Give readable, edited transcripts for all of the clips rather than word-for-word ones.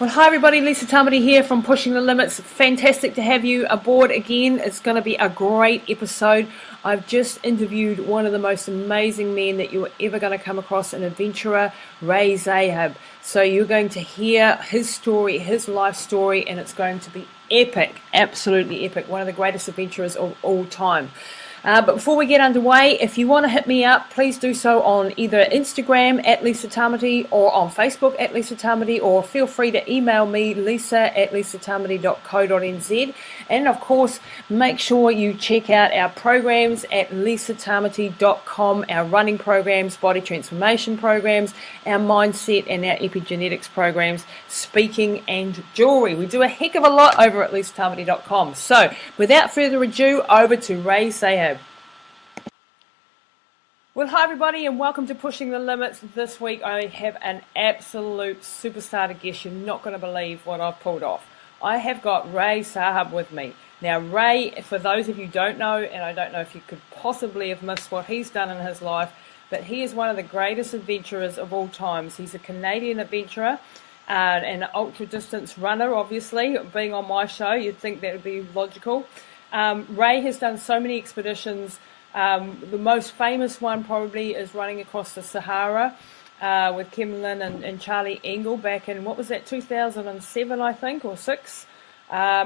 Well, hi everybody, Lisa Tamati here from Pushing the Limits. Fantastic to have you aboard again. It's going to be a great episode. I've just interviewed one of the most amazing men that you're ever going to come across, an adventurer, Ray Zahab. So you're going to hear his story, his life story, and it's going to be epic, absolutely epic. One of the greatest adventurers of all time. But before we get underway, if you want to hit me up, please do so on either Instagram at Lisa Tamati or on Facebook at Lisa Tamati, or feel free to email me, lisa@lisatamati.co.nz. And of course, make sure you check out our programs at lisatamati.com, our running programs, body transformation programs, our mindset and our epigenetics programs, speaking and jewelry. We do a heck of a lot over at lisatamati.com. So without further ado, over to Ray Zahab. Well, hi everybody and welcome to Pushing the Limits. This week I have an absolute superstar guest. You're not going to believe what I've pulled off. I have got Ray Zahab with me. Now Ray, for those of you who don't know, and I don't know if you could possibly have missed what he's done in his life, but he is one of the greatest adventurers of all times. He's a Canadian adventurer and an ultra distance runner, obviously. Being on my show, you'd think that would be logical. Ray has done so many expeditions. The most famous one probably is running across the Sahara with Kim Lin and Charlie Engle back in, what was that, 2007 I think, or 6.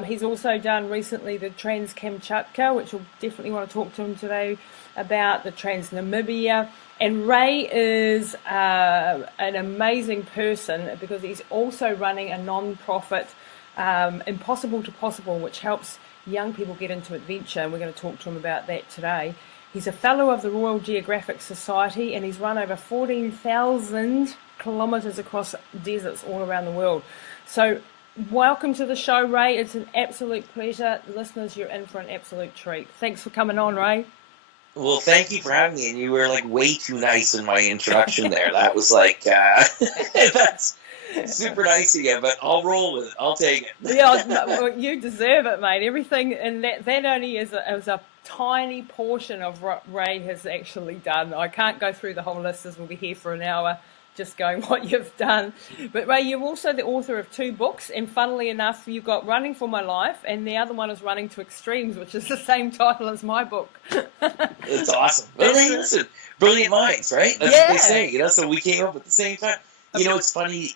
He's also done recently the Trans-Kamchatka, which we'll definitely want to talk to him today about, the Trans-Namibia. And Ray is an amazing person because he's also running a non-profit, Impossible to Possible, which helps young people get into adventure, and we're going to talk to him about that today. He's a fellow of the Royal Geographic Society, and he's run over 14,000 kilometres across deserts all around the world. So welcome to the show, Ray. It's an absolute pleasure. Listeners, you're in for an absolute treat. Thanks for coming on, Ray. Well, thank you for having me, and you were like way too nice in my introduction there. That was like, that's super nice of you, but I'll roll with it. I'll take it. Yeah, well, you deserve it, mate. Everything, and that only is a tiny portion of what Ray has actually done. I can't go through the whole list as we'll be here for an hour just going what you've done. But Ray, you're also the author of 2 books, and funnily enough, you've got Running for My Life, and the other one is Running to Extremes, which is the same title as my book. That's awesome. Well, hey, listen, brilliant minds, right? That's what they say, so we came up at the same time. It's funny,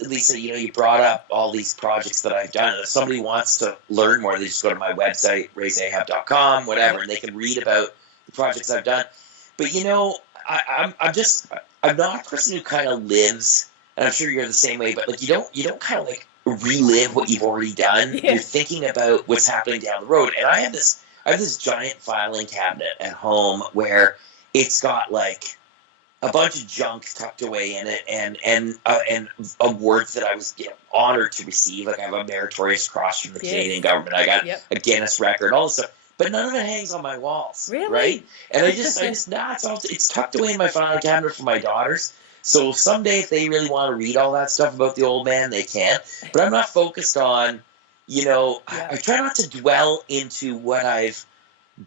Lisa, you brought up all these projects that I've done. If somebody wants to learn more, they just go to my website, rayzahab.com, whatever, and they can read about the projects I've done. But, I'm not a person who kind of lives, and I'm sure you're the same way, but, you don't kind of, relive what you've already done. Yeah. You're thinking about what's happening down the road. And I have this giant filing cabinet at home where it's got, a bunch of junk tucked away in it, and awards that I was honored to receive. I have a Meritorious Cross from the Canadian government. I got a Guinness record, all this stuff. But none of it hangs on my walls, right? And it's tucked away in my filing cabinet for my daughters. So someday, if they really want to read all that stuff about the old man, they can. But I'm not focused on, I try not to dwell into what I've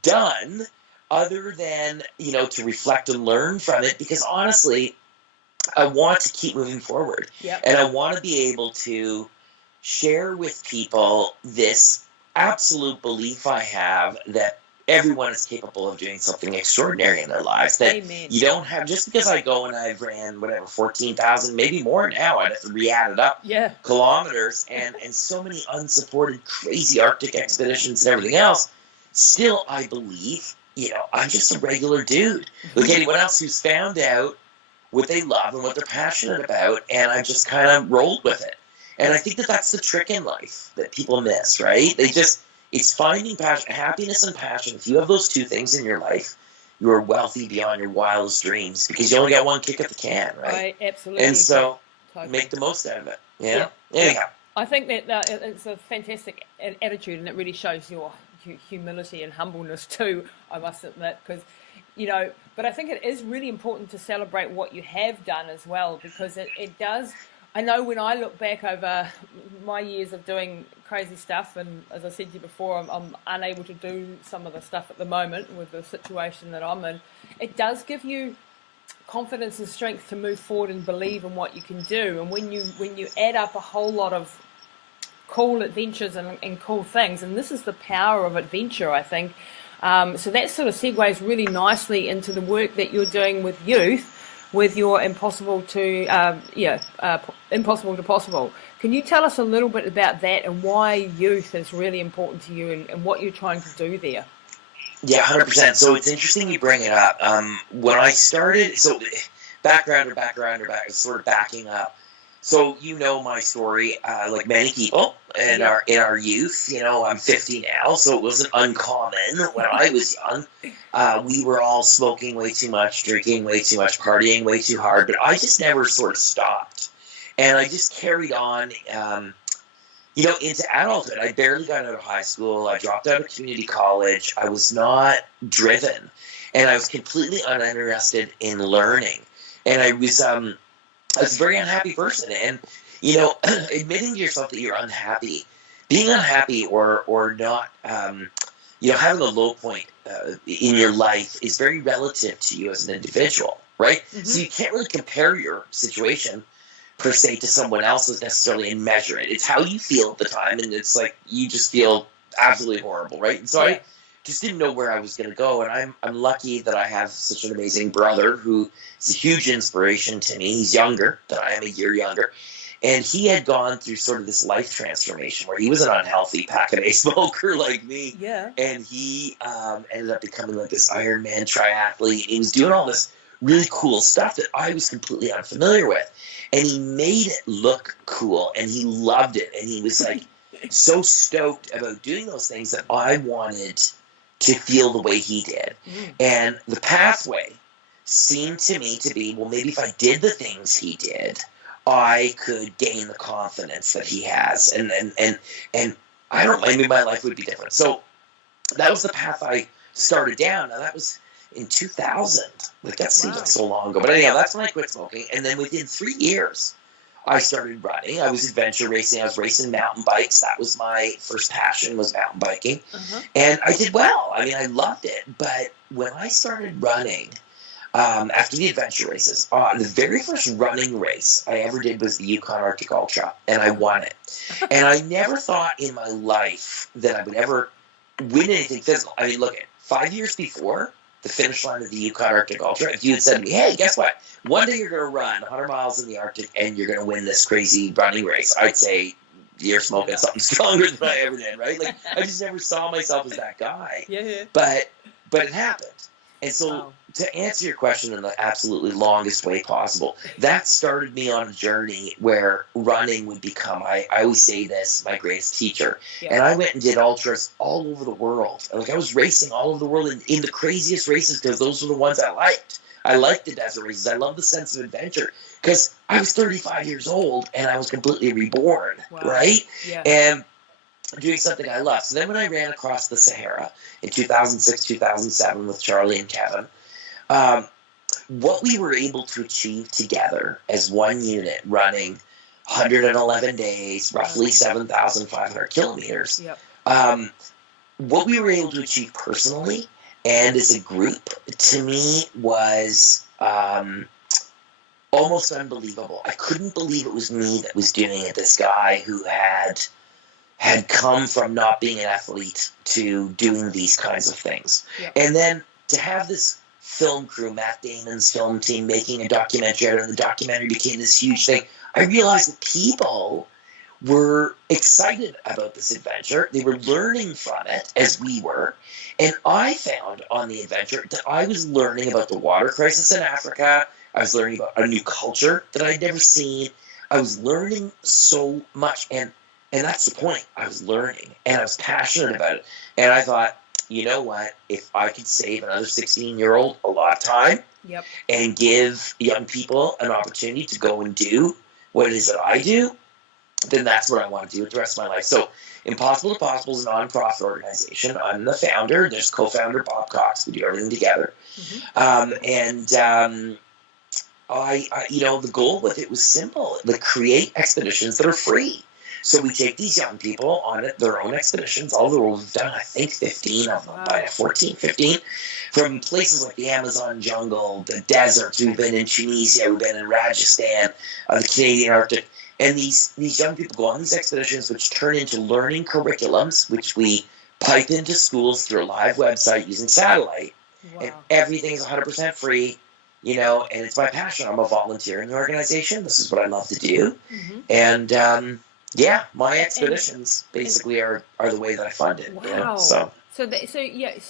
done, other than, to reflect and learn from it, because honestly, I want to keep moving forward. Yep. And I want to be able to share with people this absolute belief I have that everyone is capable of doing something extraordinary in their lives. That Amen. You don't have, just because I go and I've ran, 14,000, maybe more now, I'd have to re-add it up, kilometers, and so many unsupported, crazy Arctic expeditions and everything else, still I believe, I'm just a regular dude like anyone else who's found out what they love and what they're passionate about, and I just kind of rolled with it. And I think that that's the trick in life that people miss, right? It's finding passion, happiness and passion. If you have those 2 things in your life, you are wealthy beyond your wildest dreams, because you only got one kick at the can, right? Absolutely. And so make the most out of it. Yeah. Anyhow. I think that it's a fantastic attitude, and it really shows your humility and humbleness too, I must admit, because but I think it is really important to celebrate what you have done as well, because it does. I know when I look back over my years of doing crazy stuff, and as I said to you before, I'm unable to do some of the stuff at the moment with the situation that I'm in, it does give you confidence and strength to move forward and believe in what you can do. And when you add up a whole lot of cool adventures and cool things, and this is the power of adventure, I think. So that sort of segues really nicely into the work that you're doing with youth, with your impossible to possible. Can you tell us a little bit about that and why youth is really important to you and what you're trying to do there? Yeah, 100%. So it's interesting you bring it up. When I started, so background, sort of backing up. So you know my story, like many people in our youth. You know, I'm 50 now, so it wasn't uncommon when I was young. We were all smoking way too much, drinking way too much, partying way too hard, but I just never sort of stopped, and I just carried on. Into adulthood. I barely got out of high school. I dropped out of community college. I was not driven, and I was completely uninterested in learning, and I was a very unhappy person. And, admitting to yourself that you're unhappy, being unhappy or not, having a low point in your life is very relative to you as an individual, right? Mm-hmm. So you can't really compare your situation per se to someone else's necessarily and measure it. It's how you feel at the time, and it's like you just feel absolutely horrible, right? And so I just didn't know where I was going to go, and I'm lucky that I have such an amazing brother who is a huge inspiration to me. He's younger than I am, a year younger, and he had gone through sort of this life transformation where he was an unhealthy pack-a-day smoker like me, and he ended up becoming like this Ironman triathlete. He was doing all this really cool stuff that I was completely unfamiliar with. And he made it look cool, and he loved it, and he was like so stoked about doing those things that I wanted to feel the way he did. And the pathway seemed to me to be, well, maybe if I did the things he did, I could gain the confidence that he has, and I don't know, maybe my life would be different. So that was the path I started down. Now that was in 2000. Like, that seems like so long ago. But anyhow, that's when I quit smoking. And then within 3 years, I started running. I was adventure racing. I was racing mountain bikes. That was my first passion, was mountain biking. And I did well. I mean, I loved it. But when I started running, after the adventure races, the very first running race I ever did was the Yukon Arctic Ultra. And I won it. And I never thought in my life that I would ever win anything physical. I mean, look at 5 years before the finish line of the Yukon Arctic Ultra, if you had said to me, hey, guess what? One day you're going to run 100 miles in the Arctic and you're going to win this crazy running race, I'd say you're smoking something stronger than I ever did, right? Like, I just never saw myself as that guy. But it happened. And so to answer your question in the absolutely longest way possible, that started me on a journey where running would become, I always say this, my greatest teacher. And I went and did ultras all over the world. Like, I was racing all over the world in the craziest races because those were the ones I liked. I liked the desert races. I love the sense of adventure because I was 35 years old and I was completely reborn, right? And doing something I love. So then when I ran across the Sahara in 2006, 2007 with Charlie and Kevin, what we were able to achieve together as one unit running 111 days, roughly 7,500 kilometers, what we were able to achieve personally and as a group, to me, was almost unbelievable. I couldn't believe it was me that was doing it, this guy who had come from not being an athlete to doing these kinds of things. And then to have this film crew, Matt Damon's film team, making a documentary out of it, and the documentary became this huge thing, I realized that people were excited about this adventure. They were learning from it, as we were. And I found on the adventure that I was learning about the water crisis in Africa. I was learning about a new culture that I'd never seen. I was learning so much. And that's the point. I was learning, and I was passionate about it. And I thought, you know what? If I could save another 16-year-old a lot of time and give young people an opportunity to go and do what it is that I do, then that's what I want to do with the rest of my life. So Impossible to Possible is a non-profit organization. I'm the founder. There's co-founder Bob Cox. We do everything together. The goal with it was simple. Create expeditions that are free. So we take these young people on their own expeditions all over the world. We've done, I think, 15 of them, by 14, 15. from places like the Amazon jungle, the deserts. We've been in Tunisia, we've been in Rajasthan, the Canadian Arctic. And these young people go on these expeditions, which turn into learning curriculums, which we pipe into schools through a live website using satellite. Wow. And everything's 100% free, you know, and it's my passion. I'm a volunteer in the organization. This is what I love to do. Mm-hmm. And, yeah, my expeditions basically are the way that I fund it. Wow. You know? So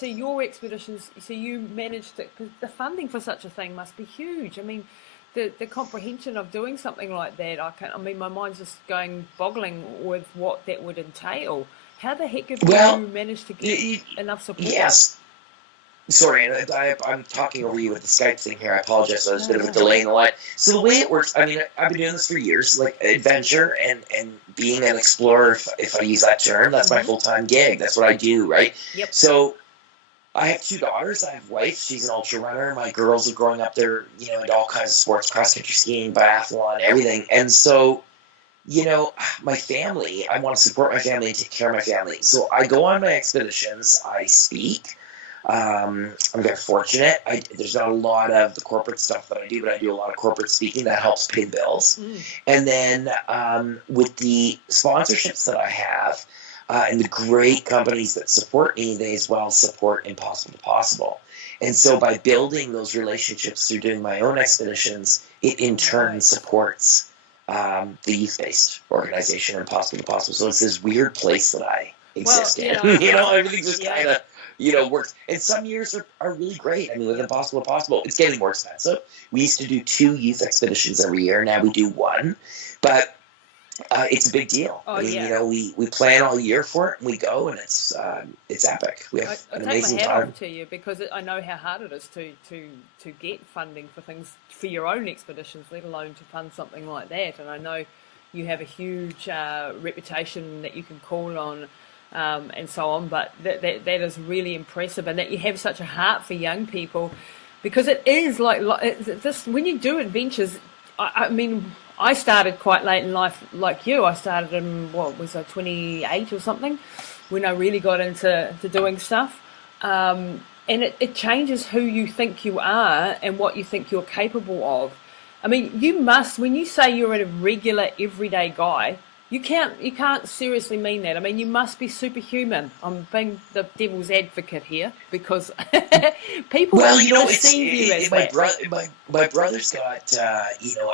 your expeditions, so you managed to, because the funding for such a thing must be huge. I mean, the comprehension of doing something like that, I mean, my mind's just going boggling with what that would entail. How the heck have you managed to get enough support? Yes. Sorry, I'm talking over you with the Skype thing here. I apologize. There's a bit of a delay in the line. So the way it works, I mean, I've been doing this for years, like adventure and being an explorer, if I use that term, that's my full-time gig. That's what I do, right? Yep. So I have 2 daughters. I have a wife. She's an ultrarunner. My girls are growing up. They're, you know, into all kinds of sports, cross-country skiing, biathlon, everything. And so, you know, my family, I want to support my family and take care of my family. So I go on my expeditions. I speak. I'm very fortunate. There's not a lot of the corporate stuff that I do, but I do a lot of corporate speaking that helps pay bills. And then with the sponsorships that I have and the great companies that support me, they as well support Impossible to Possible. And so by building those relationships through doing my own expeditions, it in turn supports the youth-based organization Impossible to Possible. So it's this weird place that I exist in. You know, everything just kind of, you know, works. And some years are really great. I mean, with Impossible to Possible, it's getting more expensive. We used to do 2 youth expeditions every year. Now we do 1. But it's a big deal. I mean, you know, we plan all year for it, and we go, and it's epic. We have an amazing time. I take my hat off to you, because I know how hard it is to get funding for things, for your own expeditions, let alone to fund something like that. And I know you have a huge reputation that you can call on, and so on, but that is really impressive, and that you have such a heart for young people, because it is like this, when you do adventures. I mean, I started quite late in life, like you. I started in, what was I, 28 or something, when I really got into doing stuff, and it changes who you think you are and what you think you're capable of. I mean, you must, when you say you're a regular everyday guy, you can't seriously mean that. I mean, you must be superhuman. I'm being the devil's advocate here, because people perceive you as that. My brother's got, you know,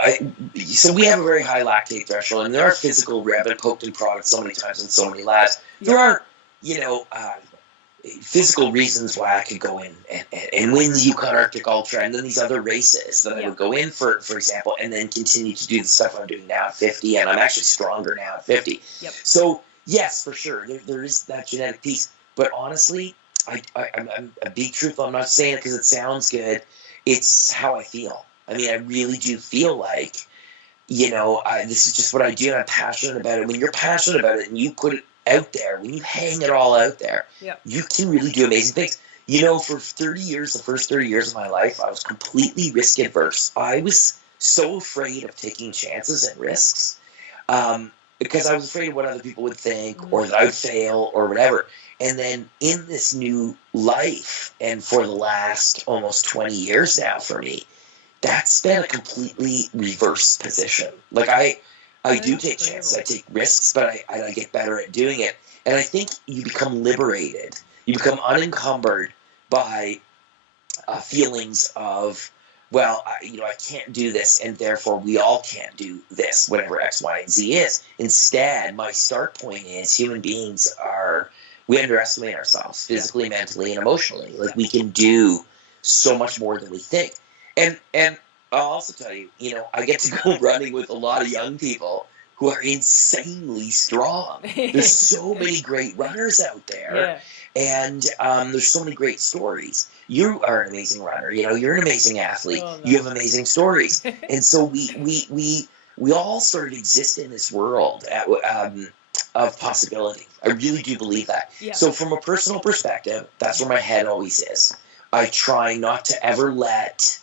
so we have a very high lactate threshold, and there are physical, I've been poked in products so many times in so many labs. There are, you know, physical reasons why I could go in and win the Yukon Arctic Ultra, and then these other races that I would go in for example, and then continue to do the stuff I'm doing now at 50, and I'm actually stronger now at 50. Yep. So yes, for sure, there is that genetic piece, but honestly, I'm a big truth. I'm not saying it because it sounds good. It's how I feel. I mean, I really do feel like, you know, this is just what I do, and I'm passionate about it. When you're passionate about it and you put it out there, when you hang it all out there, you can really do amazing things. You know, for 30 years, the first 30 years of my life, I was completely risk adverse. I was so afraid of taking chances and risks, because I was afraid of what other people would think, or that I would fail, or whatever. And then in this new life, and for the last almost 20 years now for me, that's been a completely reverse position. Like I do take chances, I take risks, but I get better at doing it. And I think you become liberated. You become unencumbered by feelings of, well, I can't do this, and therefore we all can't do this, whatever X, Y, and Z is. Instead, my start point is human beings we underestimate ourselves physically, mentally, and emotionally. Like, we can do so much more than we think. And I'll also tell you, you know, I get to go running with a lot of young people who are insanely strong. There's so many great runners out there, and there's so many great stories. You are an amazing runner. You know, you're an amazing athlete. Oh, no. You have amazing stories, and so we all sort of exist in this world of possibility. I really do believe that. Yeah. So from a personal perspective, that's where my head always is. I try not to ever let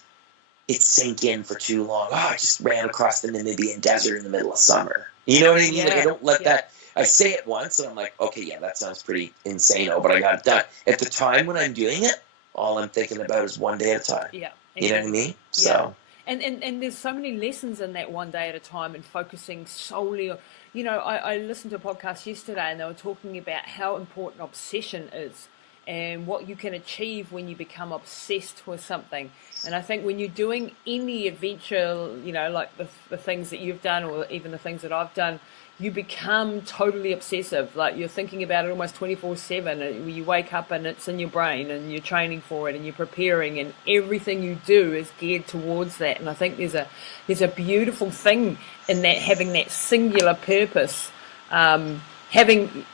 it sink in for too long. Oh, I just ran across the Namibian desert in the middle of summer. You know what I mean? Yeah. Like, I don't let that. I say it once, and I'm like, okay, yeah, that sounds pretty insane, but I got it done. At the time when I'm doing it, all I'm thinking about is one day at a time. Yeah. You know what I mean? So. And there's so many lessons in that one day at a time and focusing solely on, I listened to a podcast yesterday and they were talking about how important obsession is and what you can achieve when you become obsessed with something. And I think when you're doing any adventure, like the things that you've done or even the things that I've done, you become totally obsessive. Like you're thinking about it almost 24/7. You wake up and it's in your brain and you're training for it and you're preparing and everything you do is geared towards that. And I think there's a beautiful thing in that, having that singular purpose. Having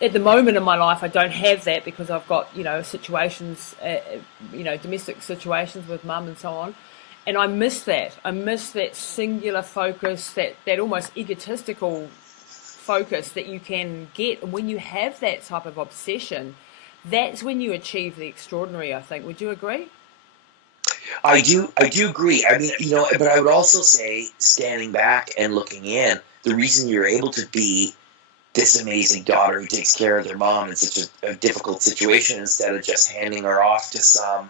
at the moment in my life, I don't have that because I've got, situations, domestic situations with mum and so on. And I miss that. I miss that singular focus, that almost egotistical focus that you can get. And when you have that type of obsession, that's when you achieve the extraordinary, I think. Would you agree? I do agree. I mean, but I would also say, standing back and looking in, the reason you're able to be this amazing daughter who takes care of their mom in such a difficult situation instead of just handing her off to some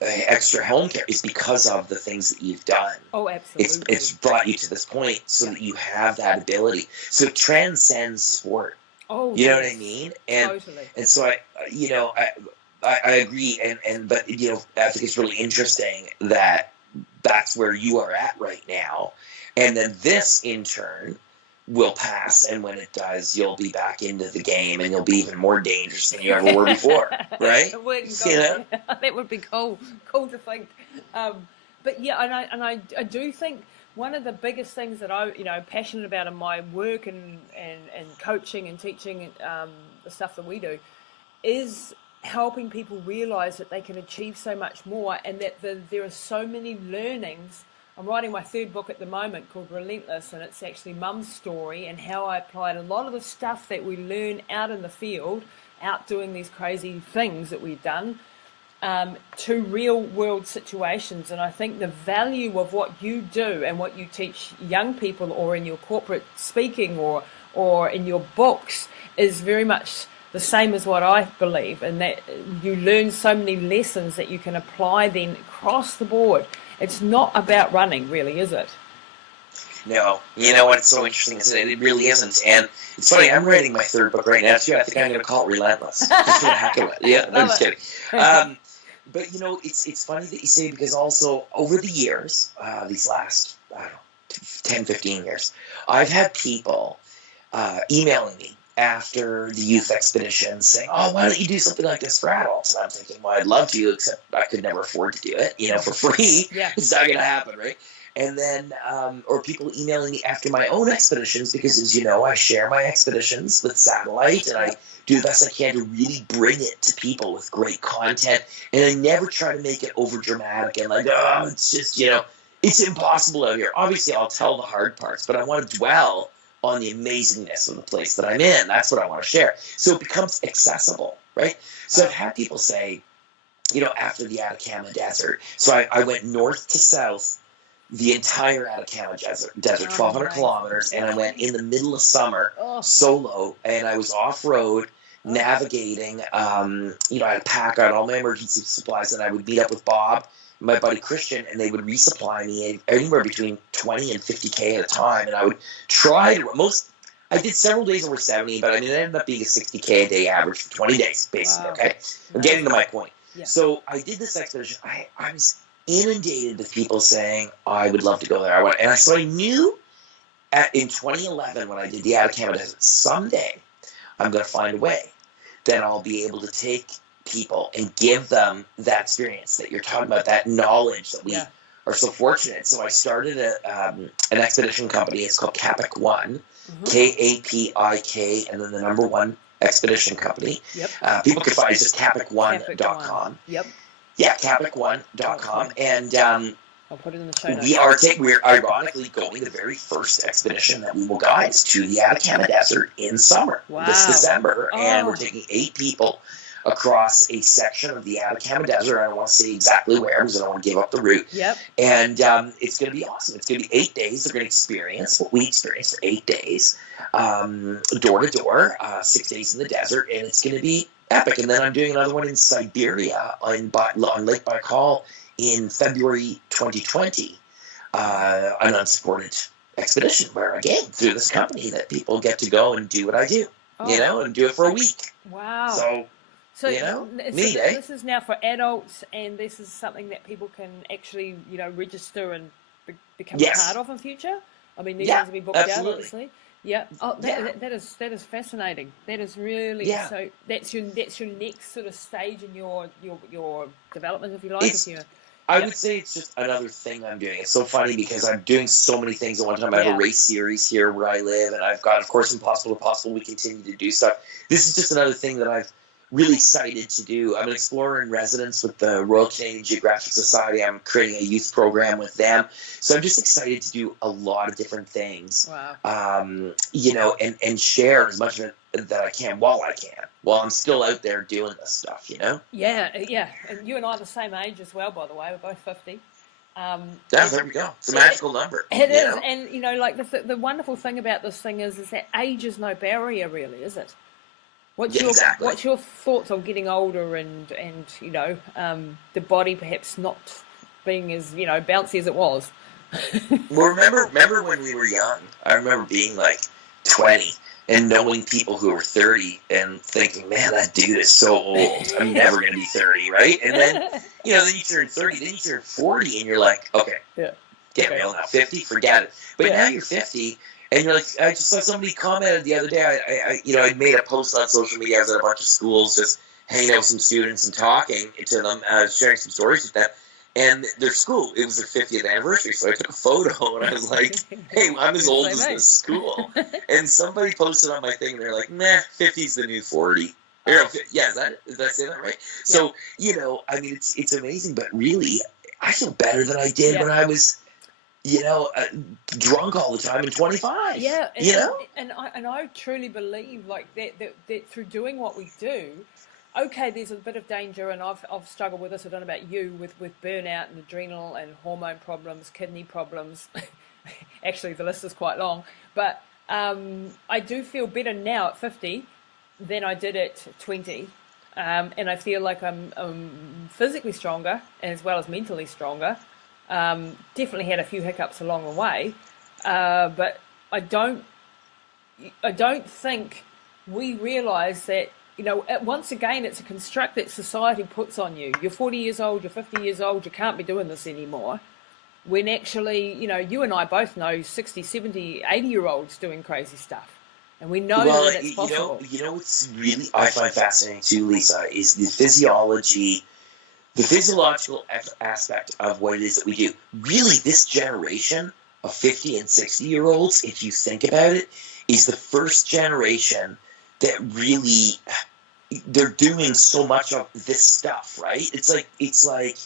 extra home care is because of the things that you've done. Oh, absolutely. It's brought you to this point so that you have that ability. So it transcends sport. Oh, you know what I mean? And totally. And so I agree. But I think it's really interesting that that's where you are at right now. And then this in turn will pass, and when it does, you'll be back into the game, and you'll be even more dangerous than you ever were before, right? That would be cool to think. But yeah, and I do think one of the biggest things that I passionate about in my work and coaching and teaching the stuff that we do is helping people realize that they can achieve so much more, and that there are so many learnings. I'm writing my third book at the moment called Relentless, and it's actually Mum's story and how I applied a lot of the stuff that we learn out in the field, out doing these crazy things that we've done, to real world situations. And I think the value of what you do and what you teach young people or in your corporate speaking or in your books is very much the same as what I believe, and that you learn so many lessons that you can apply then across the board. It's not about running, really, is it? No. You know what's so interesting is that it really isn't. And it's funny, I'm writing my third book right now, too. I think I'm going to call it Relentless. Just for the heck of it. Yeah, I'm just kidding. But, it's funny that you say, because also over the years, these last, 10, 15 years, I've had people emailing me after the youth expedition saying, oh, why don't you do something like this for adults? And I'm thinking, well, I'd love to, except I could never afford to do it, for free. Yeah. It's not going to happen, right? And then, or people emailing me after my own expeditions, because as you know, I share my expeditions with satellite, and I do the best I can to really bring it to people with great content. And I never try to make it over dramatic and like, oh, it's just, it's impossible out here. Obviously, I'll tell the hard parts, but I want to dwell on the amazingness of the place that I'm in. That's what I want to share. So it becomes accessible, right? So I've had people say, after the Atacama Desert, so I went north to south, the entire Atacama Desert, 1,200 kilometers, and I went in the middle of summer solo, and I was off-road navigating. I had a pack on all my emergency supplies, and I would meet up with Bob, my buddy Christian, and they would resupply me anywhere between 20 and 50K at a time. And I would try to I did several days over 70, but it ended up being a 60K a day average for 20 days, basically. Wow. Okay. I'm getting to my point. Yeah. So I did this expedition. I was inundated with people saying, I would love to go there. So I knew in 2011, when I did the Atacama Desert, someday I'm going to find a way that I'll be able to take people and give them that experience that you're talking about, that knowledge that we are so fortunate. So I started an expedition company. It's called Kapik One, Kapik, and then the number one expedition company. Yep. People can find it just kapik1.com. Yep. Yeah, kapik1.com. And I'll put it in the show notes. We're ironically going the very first expedition that we will guide to the Atacama Desert in summer this December. And we're taking 8 people across a section of the Atacama Desert. I don't want to say exactly where because I don't want to give up the route. Yep. And it's going to be awesome. It's going to be 8 days. They're going to experience what we experienced for 8 days, door to door, 6 days in the desert. And it's going to be epic. And then I'm doing another one in Siberia on Lake Baikal in February 2020, an unsupported expedition where, again, through this company that people get to go and do what I do, and do it for a week. Wow. So neat, eh? This is now for adults, and this is something that people can actually, register and become a part of in future. I mean, these things will be booked out, obviously. Yeah. Oh, that is fascinating. That is really so. That's your next sort of stage in your development, if you like. I would say it's just another thing I'm doing. It's so funny because I'm doing so many things at one time. I have a race series here where I live, and I've got, of course, Impossible to Possible. We continue to do stuff. This is just another thing that I've really excited to do. I'm an explorer in residence with the Royal Geographic Society. I'm creating a youth program with them. So I'm just excited to do a lot of different things. Wow. And share as much of it that I can while I'm still out there doing this stuff, Yeah. And you and I are the same age as well, by the way. We're both 50. There we go. It's a magical number. It is. And, like the wonderful thing about this thing is that age is no barrier, really, is it? What's your thoughts on getting older and the body perhaps not being as bouncy as it was? Well, remember when we were young? I remember being like 20 and knowing people who were 30 and thinking, man, that dude is so old. I'm never going to be 30, right? And then then you turn 30, then you turn 40, and you're like, okay, get me now, 50, forget it. But now you're 50. And you're like, I just saw somebody commented the other day. I made a post on social media. I was at a bunch of schools, just hanging out with some students and talking to them, sharing some stories with them. And their school, it was their 50th anniversary, so I took a photo and I was like, "Hey, I'm as old as this school." And somebody posted on my thing, and they're like, "Nah, 50's the new 40." Did I say that right? So I mean, it's amazing, but really, I feel better than I did when I was. Drunk all the time in 25. Yeah, and I truly believe like that through doing what we do. Okay, there's a bit of danger, and I've struggled with this. I don't know about you, with burnout and adrenal and hormone problems, kidney problems. Actually, the list is quite long, but I do feel better now at 50 than I did at 20, and I feel like I'm physically stronger as well as mentally stronger. Definitely had a few hiccups along the way, but I don't think we realise that once again it's a construct that society puts on you. You're 40 years old, you're 50 years old, you can't be doing this anymore. When actually, you and I both know 60, 70, 80-year-olds doing crazy stuff, and we know that it's possible. What's really I find fascinating too, Lisa, is the physiological aspect of what it is that we do. Really, this generation of 50 and 60-year-olds, if you think about it, is the first generation that really, they're doing so much of this stuff, right? It's like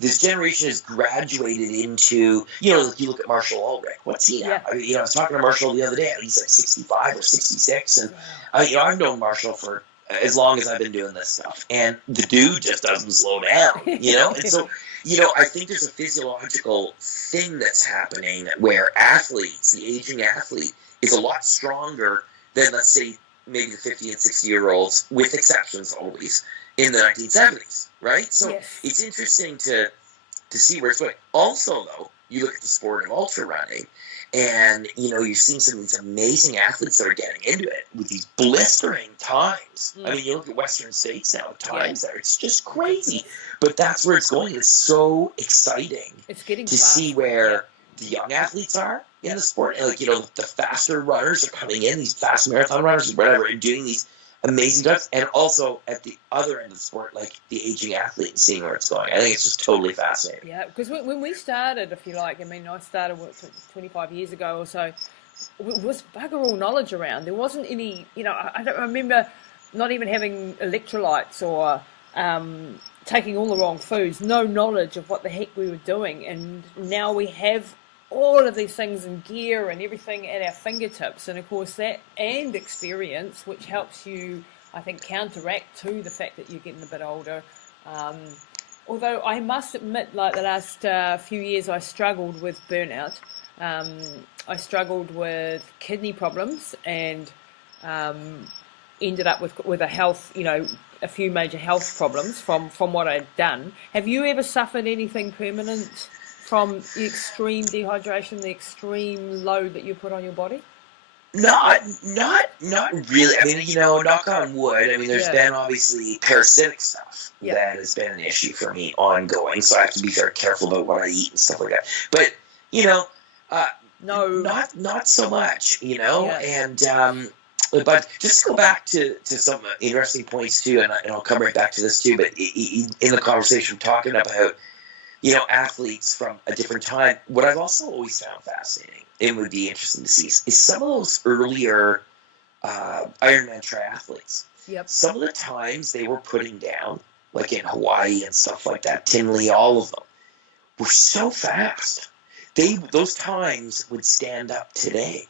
this generation has graduated into, like you look at Marshall Ulrich. What's he now? I was talking to Marshall the other day. He's like 65 or 66. And, I've known Marshall for as long as I've been doing this stuff, and the dude just doesn't slow down, And so, I think there's a physiological thing that's happening where athletes, the aging athlete, is a lot stronger than, let's say, maybe the 50 and 60-year-olds, with exceptions always, in the 1970s, right? So it's interesting to see where it's going. Also, though, you look at the sport of ultra running, and you're seeing some of these amazing athletes that are getting into it with these blistering times. I mean, you look at Western States now, times there, it's just crazy. But that's where it's going. It's so exciting to see where the young athletes are in the sport, and the faster runners are coming in, these fast marathon runners, whatever, and doing these amazing stuff, and also at the other end of the sport, like the aging athlete, and seeing where it's going. I think it's just totally fascinating. Yeah, because when we started, if you like, I started 25 years ago or so, was bugger all knowledge around. There wasn't any, I don't remember not even having electrolytes or taking all the wrong foods, no knowledge of what the heck we were doing, and now we have all of these things and gear and everything at our fingertips, and of course that and experience, which helps you, I think, counteract to the fact that you're getting a bit older. Although I must admit, like the last few years, I struggled with burnout. I struggled with kidney problems and ended up with a health, a few major health problems from what I'd done. Have you ever suffered anything permanent from the extreme dehydration, the extreme load that you put on your body? Not really. I mean, knock on wood. I mean, there's been obviously parasitic stuff that has been an issue for me ongoing, so I have to be very careful about what I eat and stuff like that. But, no, not so much, and, but just to go back to some interesting points too, and I'll come right back to this too, but in the conversation talking about, athletes from a different time, what I've also always found fascinating, and would be interesting to see, is some of those earlier Ironman triathletes. Yep. Some of the times they were putting down, like in Hawaii and stuff like that, Tinley, all of them, were so fast. Those times would stand up today,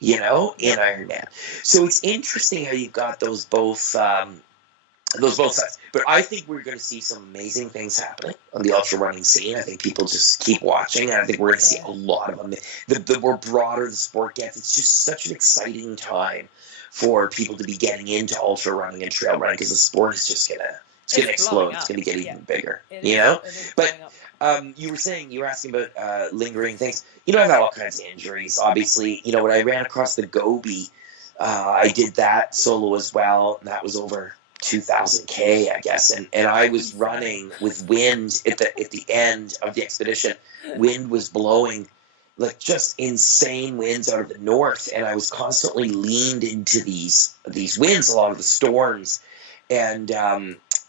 in Ironman. So it's interesting how you've got those both sides. But I think we're going to see some amazing things happening on the ultra running scene. I think people just keep watching, and I think we're going to see a lot of them. The more broader the sport gets, it's just such an exciting time for people to be getting into ultra running and trail running, because the sport is just going to explode. It's going to get even bigger, But you were asking about lingering things. I've had all kinds of injuries. Obviously, when I ran across the Gobi, I did that solo as well, and that was over 2,000 I guess, and I was running with wind at the end of the expedition. Wind was blowing, like just insane winds out of the north, and I was constantly leaned into these winds, a lot of the storms, and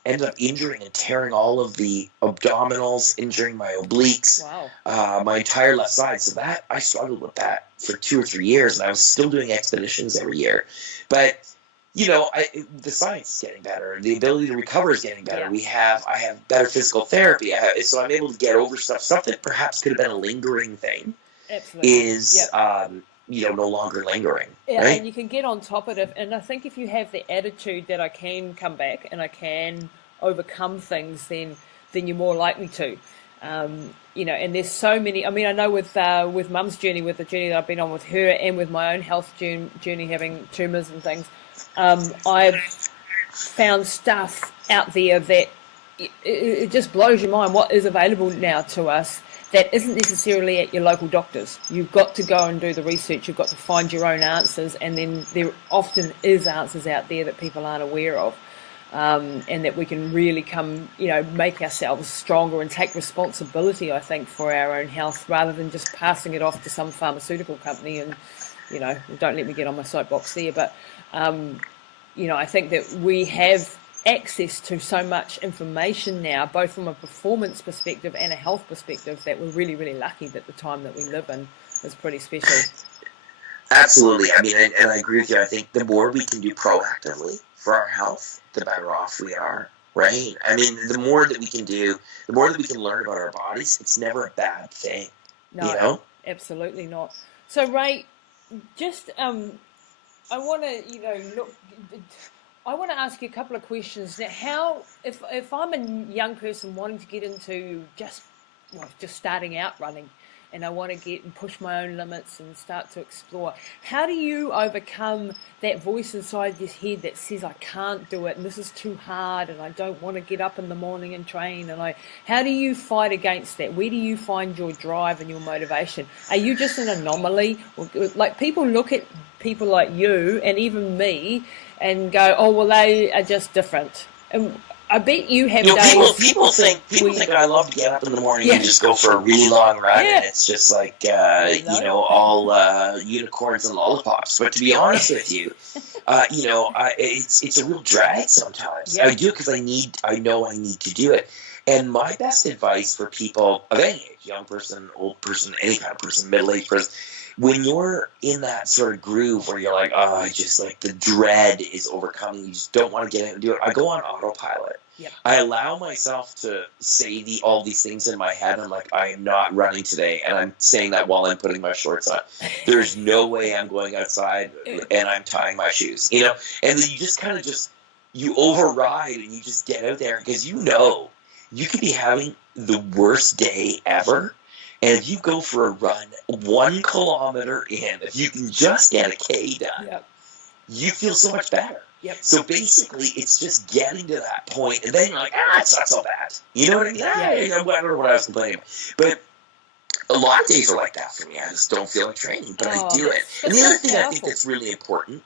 ended up injuring and tearing all of the abdominals, injuring my obliques, my entire left side. So that I struggled with that for 2 or 3 years, and I was still doing expeditions every year, but the science is getting better. The ability to recover is getting better. Yeah. I have better physical therapy. So I'm able to get over stuff that perhaps could have been a lingering thing. Absolutely. Is no longer lingering. Yeah, right? And you can get on top of it. And I think if you have the attitude that I can come back and I can overcome things, then you're more likely to. And there's so many. I mean, I know with Mum's journey, with the journey that I've been on with her, and with my own health journey, having tumours and things. I've found stuff out there that it just blows your mind what is available now to us that isn't necessarily at your local doctor's. You've got to go and do the research. You've got to find your own answers, and then there often is answers out there that people aren't aware of, and that we can really make ourselves stronger and take responsibility, I think, for our own health, rather than just passing it off to some pharmaceutical company. And don't let me get on my soapbox there, but I think that we have access to so much information now, both from a performance perspective and a health perspective, that we're really, really lucky that the time that we live in is pretty special. Absolutely. I mean, and I agree with you. I think the more we can do proactively for our health, the better off we are, right? I mean, the more that we can do, the more that we can learn about our bodies, it's never a bad thing. No, absolutely not. So, Ray, just I want to I want to ask you a couple of questions now. How, if I'm a young person wanting to get into just starting out running, and I want to get and push my own limits and start to explore, how do you overcome that voice inside your head that says I can't do it and this is too hard and I don't want to get up in the morning and train? And how do you fight against that? Where do you find your drive and your motivation? Are you just an anomaly? Like, people look at people like you and even me and go, oh, well, they are just different. And I bet you have days. People think I love to get up in the morning and just go for a really long run, and it's just like all unicorns and lollipops. But to be honest with you, it's a real drag sometimes. Yeah. I do it because I know I need to do it. And my best advice for people of any age, young person, old person, any kind of person, middle-aged person, when you're in that sort of groove where you're like, I just like the dread is overcoming, you just don't want to get out and do it, I go on autopilot. Yep. I allow myself to say all these things in my head. I'm like, I am not running today, and I'm saying that while I'm putting my shorts on. There's no way I'm going outside and I'm tying my shoes, and then you just kind of you override and you just get out there, because you could be having the worst day ever. And if you go for a run 1 kilometer in, if you can just get a K done, you feel so much better. Yep. So basically, it's just getting to that point, and then you're like, it's not so bad. You know what I mean? I don't know what I was complaining about. But a lot of days are like that for me. I just don't feel like training, but I do it. And the other thing I think that's really important,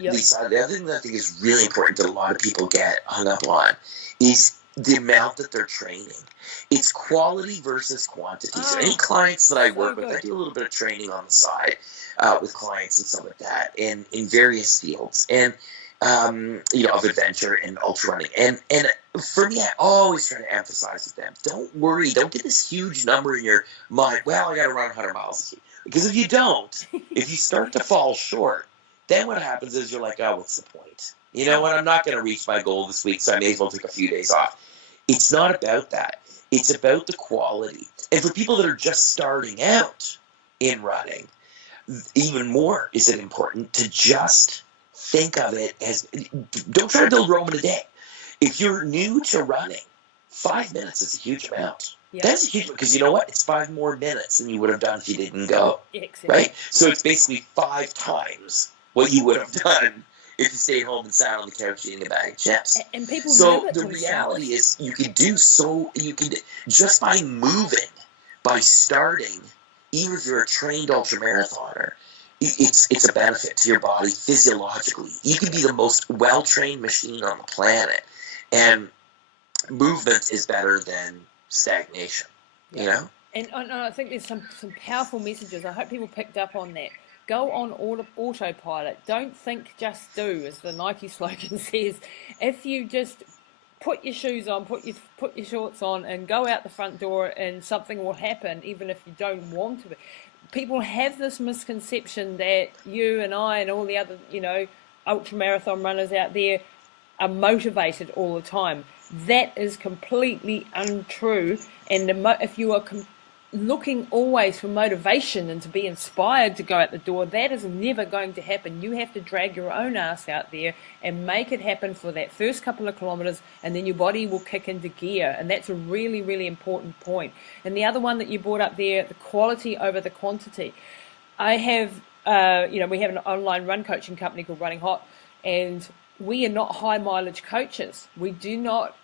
Lisa, the other thing that I think is really important that a lot of people get hung up on is the amount that they're training. It's quality versus quantity. So any clients that I work with, I do a little bit of training on the side with clients and stuff like that in various fields. And of adventure and ultra running. And for me, I always try to emphasize with them, don't worry, don't get this huge number in your mind, well, I got to run 100 miles this week. Because if you don't, if you start to fall short, then what happens is you're like, oh, what's the point? You know what, I'm not going to reach my goal this week, so I may as well take a few days off. It's not about that. It's about the quality. And for people that are just starting out in running, even more is it important to just think of it as, don't try to build Rome in a day. If you're new to running, 5 minutes is a huge amount. Yep. That's a huge, because you know what? It's 5 more minutes than you would have done if you didn't go. Exactly. Right? So it's basically 5 times what you would have done if you stayed home and sat on the couch eating a bag of chips. And people so the reality is you can just by moving, by starting, even if you're a trained ultramarathoner, it's a benefit to your body physiologically. You can be the most well-trained machine on the planet, and movement is better than stagnation, you know? And I think there's some powerful messages. I hope people picked up on that. Go on autopilot. Don't think, just do, as the Nike slogan says. If you just put your shoes on, put your shorts on, and go out the front door, and something will happen, even if you don't want to. People have this misconception that you and I and all the other, ultramarathon runners out there are motivated all the time. That is completely untrue. And if you are looking always for motivation and to be inspired to go out the door, that is never going to happen. You have to drag your own ass out there and make it happen for that first couple of kilometers, and then your body will kick into gear. And that's a really, really important point. And the other one that you brought up there, the quality over the quantity. I have, we have an online run coaching company called Running Hot, and we are not high mileage coaches. We do not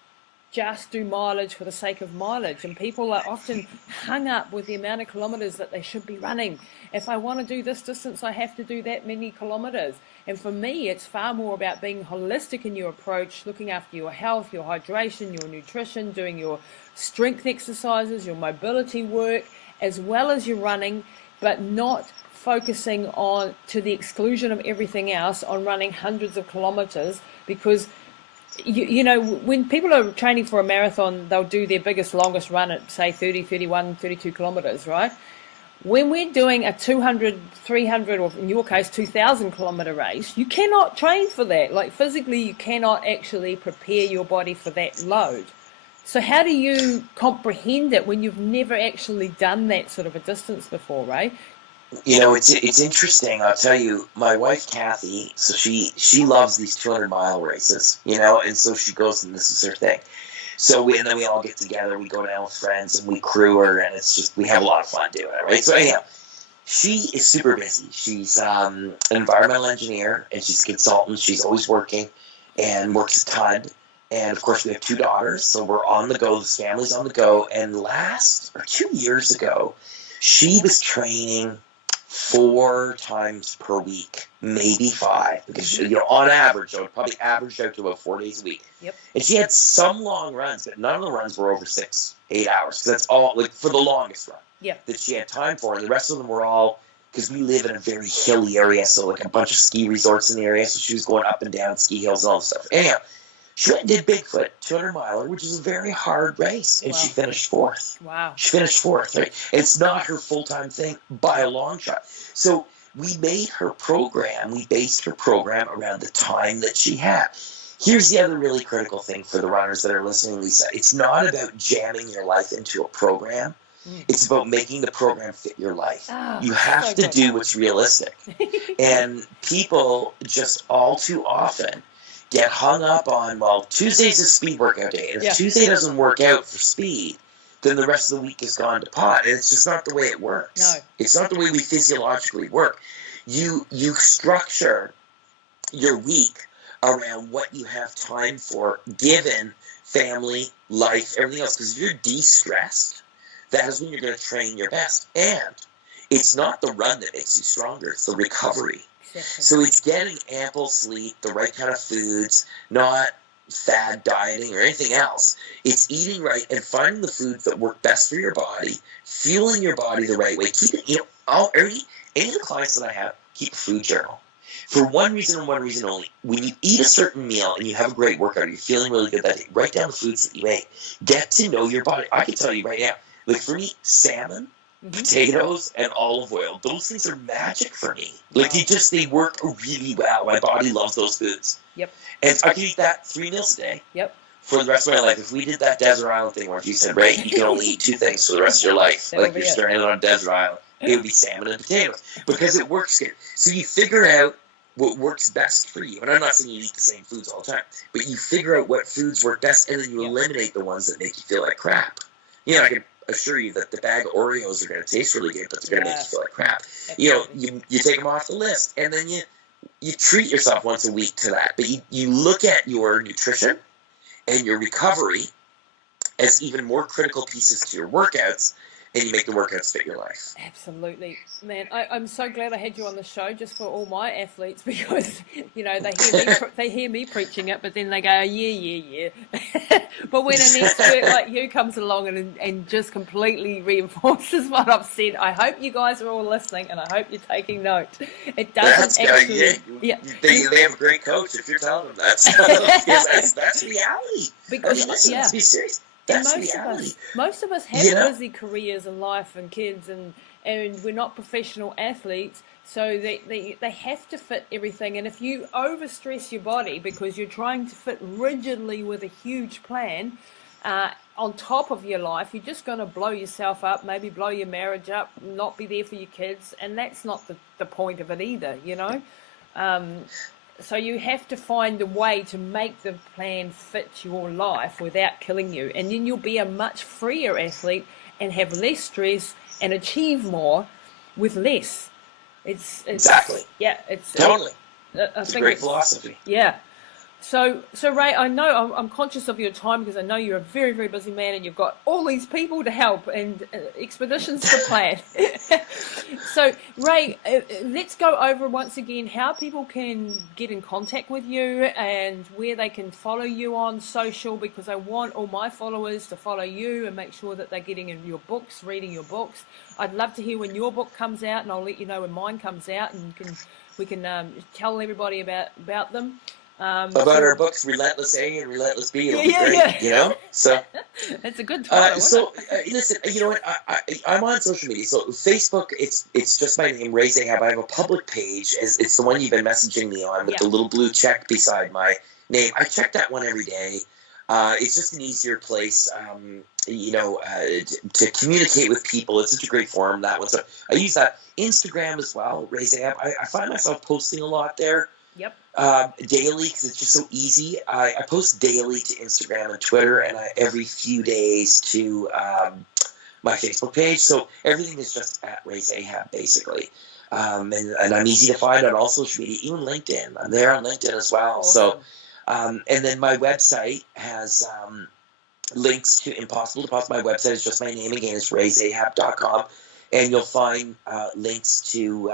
just do mileage for the sake of mileage, and people are often hung up with the amount of kilometers that they should be running. If I want to do this distance, I have to do that many kilometers. And for me, it's far more about being holistic in your approach, looking after your health, your hydration, your nutrition, doing your strength exercises, your mobility work, as well as your running, but not focusing on, to the exclusion of everything else, on running hundreds of kilometers. Because when people are training for a marathon, they'll do their biggest, longest run at, say, 30, 31, 32 kilometers, right? When we're doing a 200, 300, or in your case, 2,000 kilometer race, you cannot train for that. Like, physically, you cannot actually prepare your body for that load. So how do you comprehend it when you've never actually done that sort of a distance before, Ray? It's interesting. I'll tell you, my wife Kathy, so she loves these 200-mile races, and so she goes, and this is her thing. So then we all get together, we go down with friends, and we crew her, and it's just, we have a lot of fun doing it, right? So anyhow, she is super busy. She's an environmental engineer, and she's a consultant. She's always working and works a ton. And of course, we have 2 daughters, so we're on the go. This family's on the go. And 2 years ago, she was training 4 times per week, maybe 5, because on average, I would probably average out to about 4 days a week. Yep. And she had some long runs, but none of the runs were over 6, 8 hours, because that's all, like, for the longest run that she had time for. And the rest of them were all, because we live in a very hilly area, so like a bunch of ski resorts in the area, so she was going up and down ski hills and all this stuff. Anyhow, she went and did Bigfoot, 200-miler, which is a very hard race, and she finished 4th. Wow. She finished 4th, right? It's not her full-time thing by a long shot. So we made her program, we based her program around the time that she had. Here's the other really critical thing for the runners that are listening, Lisa. It's not about jamming your life into a program. It's about making the program fit your life. You have to do what's realistic. And people just all too often get hung up on, well, Tuesday's a speed workout day. And if Tuesday doesn't work out for speed, then the rest of the week has gone to pot. And it's just not the way it works. No. It's not the way we physiologically work. You structure your week around what you have time for, given family, life, everything else. Because if you're de-stressed, that is when you're going to train your best. And it's not the run that makes you stronger, it's the recovery. Exactly. So it's getting ample sleep, the right kind of foods, not fad dieting or anything else. It's eating right and finding the foods that work best for your body, fueling your body the right way. Keeping, any of the clients that I have keep a food journal. For one reason and one reason only. When you eat a certain meal and you have a great workout, you're feeling really good that day, write down the foods that you ate. Get to know your body. I can tell you right now, like for me, salmon, potatoes, and olive oil, those things are magic for me. Like they work really well. My body loves those foods. Yep. And I could eat that 3 meals a day. Yep. For the rest of my life. If we did that desert island thing where you said, right, you can only eat 2 things for the rest of your life, like you're stranded on a desert island, it would be salmon and potatoes. Because it works good. So you figure out what works best for you. And I'm not saying you eat the same foods all the time, but you figure out what foods work best, and then you eliminate the ones that make you feel like crap. I can assure you that the bag of Oreos are going to taste really good, but they're going to make you feel like crap. Absolutely. You take them off the list, and then you treat yourself once a week to that. But you look at your nutrition and your recovery as even more critical pieces to your workouts, and you make the workouts fit your life. Absolutely. Man, I'm so glad I had you on the show just for all my athletes, because, they hear me preaching it, but then they go, yeah. But when an expert like you comes along and just completely reinforces what I've said, I hope you guys are all listening, and I hope you're taking note. It doesn't They have a great coach if you're telling them that. That's reality. Because, let's be serious. That's reality. Most of us have busy careers and life and kids, and we're not professional athletes, so they have to fit everything. And if you overstress your body because you're trying to fit rigidly with a huge plan on top of your life, you're just going to blow yourself up, maybe blow your marriage up, not be there for your kids, and that's not the point of it either, So you have to find a way to make the plan fit your life without killing you. And then you'll be a much freer athlete and have less stress and achieve more with less. It's exactly. Yeah, it's totally. It's a great philosophy. Yeah. So Ray, I know I'm conscious of your time, because I know you're a very, very busy man, and you've got all these people to help and expeditions to plan. So Ray, let's go over once again how people can get in contact with you and where they can follow you on social, because I want all my followers to follow you and make sure that they're getting in your books, reading your books. I'd love to hear when your book comes out, and I'll let you know when mine comes out, and we can tell everybody about them. About our books, Relentless A and Relentless B, it'll be great, So that's a good title. Listen, you know what? I'm on social media. So Facebook, it's just my name, Ray Zahab. I have a public page. It's the one you've been messaging me on with the little blue check beside my name. I check that one every day. It's just an easier place, to communicate with people. It's such a great forum, that one. So I use that. Instagram as well, Ray Zahab. I find myself posting a lot there. Yep. Daily, because it's just so easy. I post daily to Instagram and Twitter, and every few days to my Facebook page. So everything is just at Ray Zahab, basically. And I'm easy to find on all social media, even LinkedIn. I'm there on LinkedIn as well. Awesome. So, and then my website has links to Impossible to Possible. My website is just my name again. It's rayzahab.com. And you'll find links to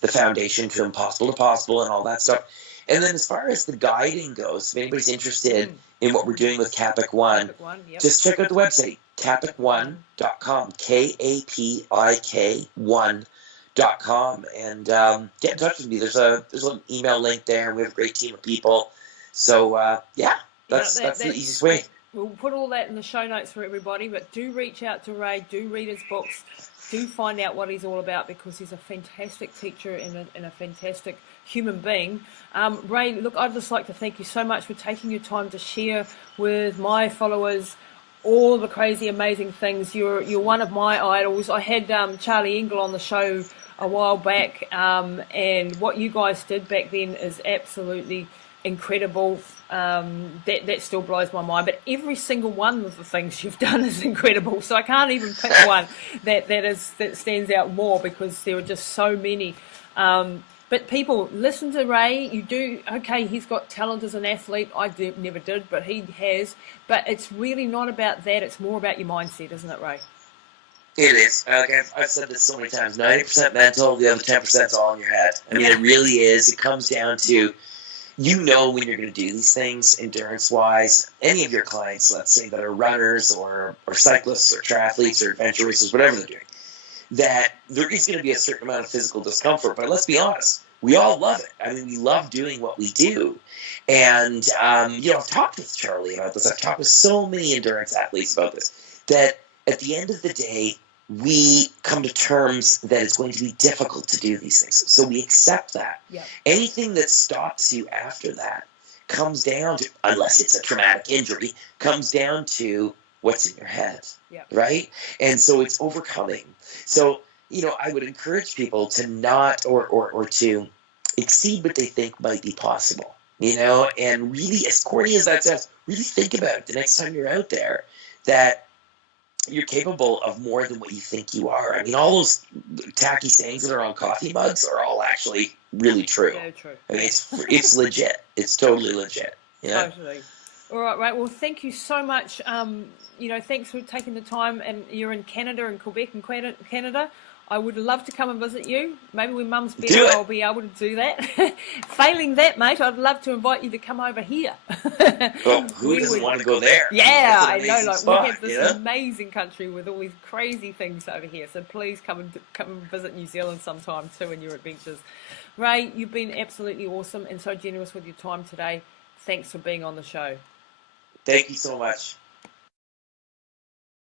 the foundation, to Impossible to Possible, and all that stuff. And then as far as the guiding goes, if anybody's interested in what we're doing with Capic One, just check out the website, capic1.com, KAPIK1.com, and get in touch with me. There's an email link there, and we have a great team of people. So, that's the easiest way. We'll put all that in the show notes for everybody, but do reach out to Ray, do read his books, do find out what he's all about, because he's a fantastic teacher and a fantastic human being. Ray, look, I'd just like to thank you so much for taking your time to share with my followers all the crazy, amazing things. You're one of my idols. I had Charlie Engle on the show a while back, and what you guys did back then is absolutely incredible. That still blows my mind, but every single one of the things you've done is incredible, so I can't even pick one that stands out more, because there are just so many. But But people, listen to Ray. You do, okay, he's got talent as an athlete. Never did, but he has. But it's really not about that. It's more about your mindset, isn't it, Ray? It is. Okay, I've said this so many times. 90% mental, the other 10% is all in your head. I mean, it really is. It comes down to, you know, when you're going to do these things, endurance-wise, any of your clients, let's say, that are runners or cyclists or triathletes or adventure racers, whatever they're doing, that there is going to be a certain amount of physical discomfort. But let's be honest, we all love it. I mean, we love doing what we do. And, you know, I've talked with Charlie about this. I've talked with so many endurance athletes about this, that at the end of the day, we come to terms that it's going to be difficult to do these things. So we accept that. Yep. Anything that stops you after that comes down to, unless it's a traumatic injury, comes down to what's in your head, yep. right? And so it's overcoming. So, you know, I would encourage people to not, or to exceed what they think might be possible, you know, and really, as corny as that sounds, really think about it the next time you're out there, that you're capable of more than what you think you are. I mean, all those tacky sayings that are on coffee mugs are all actually really true. Yeah, true. I mean, it's legit. It's totally legit. Yeah. Totally. All right, right. Well, thank you so much. You know, thanks for taking the time. And you're in Canada, in Quebec, and Canada. I would love to come and visit you. Maybe when Mum's better, I'll be able to do that. Failing that, mate, I'd love to invite you to come over here. Well, who doesn't want to go there? Yeah, I know. Like, spot, we have this amazing country with all these crazy things over here. So please come and visit New Zealand sometime too in your adventures. Ray, you've been absolutely awesome and so generous with your time today. Thanks for being on the show. Thank you so much.